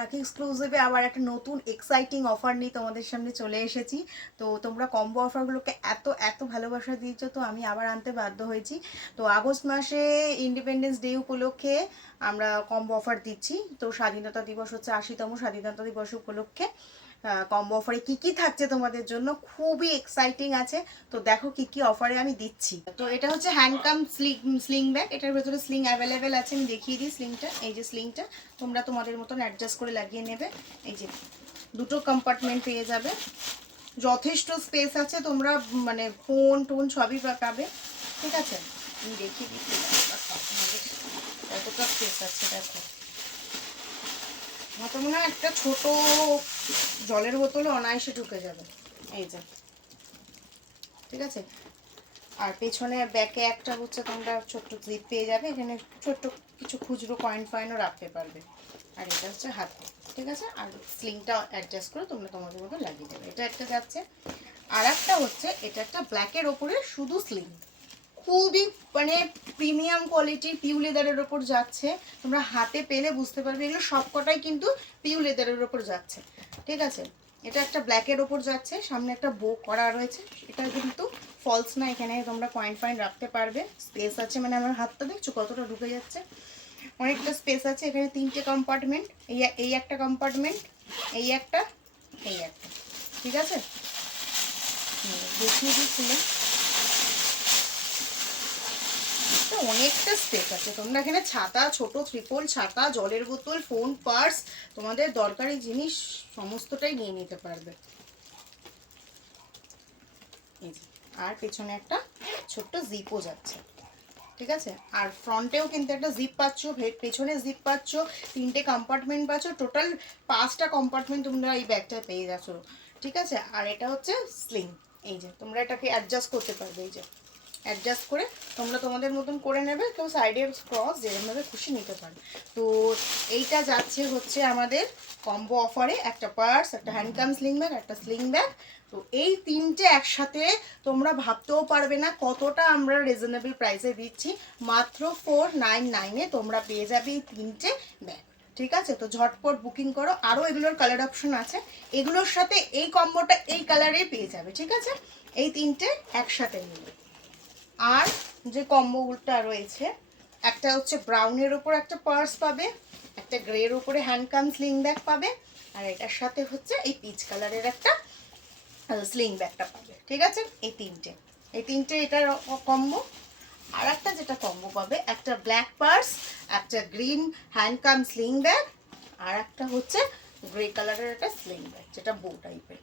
রাখি এক্সক্লুসিভে আবার একটা নতুন এক্সাইটিং অফার নিয়ে তোমাদের সামনে চলে এসেছি। তো তোমরা কম্বো অফারগুলোকে এত এত ভালোবাসা দিয়েছো, তো আমি আবার আনতে বাধ্য হয়েছি। তো আগস্ট মাসে ইন্ডিপেন্ডেন্স ডে উপলক্ষে আমরা কম্বো অফার দিচ্ছি। তো স্বাধীনতা দিবস হচ্ছে 80তম স্বাধীনতা দিবস উপলক্ষে কম্বো অফারে কি কি থাকছে তোমাদের জন্য খুবই এক্সাইটিং আছে। তো দেখো কি কি অফারে আমি দিচ্ছি। তো এটা হচ্ছে হ্যান্ডকাম স্লিং ব্যাগ, এটার ভেতরে স্লিং অ্যাভেলেবেল আছে। আমি দেখিয়ে দিই স্লিংটা। এই যে স্লিংটা তোমরা তোমাদের মতন অ্যাডজাস্ট করে লাগিয়ে নেবে। এই যে দুটো কম্পার্টমেন্ট পেয়ে যাবে, যথেষ্ট স্পেস আছে, তোমরা মানে ফোন টোন সবই পাবে। ঠিক আছে, আমি দেখিয়ে দিচ্ছি কতটা স্পেস আছে। দেখো আমার তো মনে হয় একটা ছোট জলের বোতলে অনায়াসে ঢুকে যাবে। এই যে, ঠিক আছে। আর পেছনে ব্যাকে একটা হচ্ছে তোমরা ছোট্ট জিপ পেয়ে যাবে, এখানে ছোট্ট কিছু খুচরো কয়েন ফয়েনও রাখতে পারবে। আর এটা হচ্ছে হাতে, ঠিক আছে। আর স্লিংটা অ্যাডজাস্ট করে তোমরা তোমাদের মতো লাগিয়ে দেবে। এটা একটা যাচ্ছে। আর একটা হচ্ছে এটা একটা ব্ল্যাকের ওপরে শুধু স্লিং, খুবই মানে প্রিমিয়াম কোয়ালিটির পিউ লেদারের ওপর যাচ্ছে। তোমরা হাতে পেলে বুঝতে পারবে এগুলো সবকটাই কিন্তু পিউ লেদারের ওপর যাচ্ছে, ঠিক আছে। এটা একটা ব্ল্যাকের ওপর যাচ্ছে, সামনে একটা বো করা রয়েছে। এটা কিন্তু ফলস না, এখানে তোমরা কয়েন ফয়েন রাখতে পারবে, স্পেস আছে। মানে আমার হাতটা দেখছো কতটা ঢুকে যাচ্ছে, অনেকটা স্পেস আছে। এখানে 3টে কম্পার্টমেন্ট, এই একটা কম্পার্টমেন্ট, এই একটা, এই একটা, ঠিক আছে। দেখিয়ে দিচ্ছিল অনেকটা স্পেস আছে। তোমরা এখানে ছাতা, ছোট ত্রিপল ছাতা, জলের বোতল, ফোন, পার্স, তোমাদের দরকারি জিনিস সমস্তটাই নিয়ে নিতে পারবে। আর পেছনে একটা ছোট্ট জিপও যাচ্ছে, ঠিক আছে। আর ফ্রন্টেও কিন্তু একটা জিপ পাচ্ছ, পেছনে জিপ পাচ্ছ, 3টে কম্পার্টমেন্ট পাচ্ছ, টোটাল 5টা কম্পার্টমেন্ট তোমরা এই ব্যাগটা পেয়ে যাচ্ছ, ঠিক আছে। আর এটা হচ্ছে স্লিং। এই যে তোমরা এটাকে অ্যাডজাস্ট করতে পারবে, এই যে অ্যাডজাস্ট করে তোমরা তোমাদের মতন করে নেবে। কেউ সাইডে ক্রস যেরকমভাবে খুশি নিতে পারে। তো এইটা যাচ্ছে হচ্ছে আমাদের কম্বো অফারে, একটা পার্স, একটা হ্যান্ডকাম স্লিং ব্যাগ, একটা স্লিং ব্যাগ। তো এই 3টে একসাথে তোমরা ভাবতেও পারবে না কতটা আমরা রিজনেবল প্রাইসে দিচ্ছি। মাত্র 499-এ তোমরা পেয়ে যাবে এই 3টে ব্যাগ, ঠিক আছে। তো ঝটপট বুকিং করো। আরও এগুলোর কালার অপশন আছে, এগুলোর সাথে এই কম্বোটা এই কালারেই পেয়ে যাবে, ঠিক আছে। এই 3টে একসাথে নিবে। আর যে কম্বোটা রয়েছে, একটা হচ্ছে ব্রাউনের ওপর একটা পার্স পাবে, একটা গ্রের উপরে হ্যান্ডকাম স্লিং ব্যাগ পাবে, আর এটার সাথে হচ্ছে এই পিচ কালারের একটা স্লিং ব্যাগটা পাবে, ঠিক আছে। এই তিনটে এটার কম্বো। আর একটা যেটা কম্বো পাবে, একটা ব্ল্যাক পার্স, একটা গ্রিন হ্যান্ডকাম স্লিং ব্যাগ, আর একটা হচ্ছে গ্রে কালারের একটা স্লিং ব্যাগ যেটা বো টাইপের,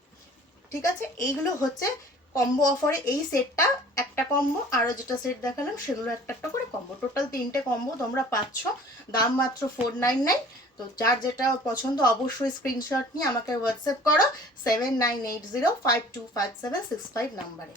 ঠিক আছে। এইগুলো হচ্ছে কম্বো অফারে এই সেটটা একটা কম্বো, আরও যেটা সেট দেখালাম সেগুলো একটা একটা করে কম্বো, টোটাল 3টে কম্বো তোমরা পাচ্ছ। দাম মাত্র 499। তো যার যেটা পছন্দ অবশ্যই স্ক্রিনশট নিয়ে আমাকে হোয়াটসঅ্যাপ করো 7980525765 নাম্বারে।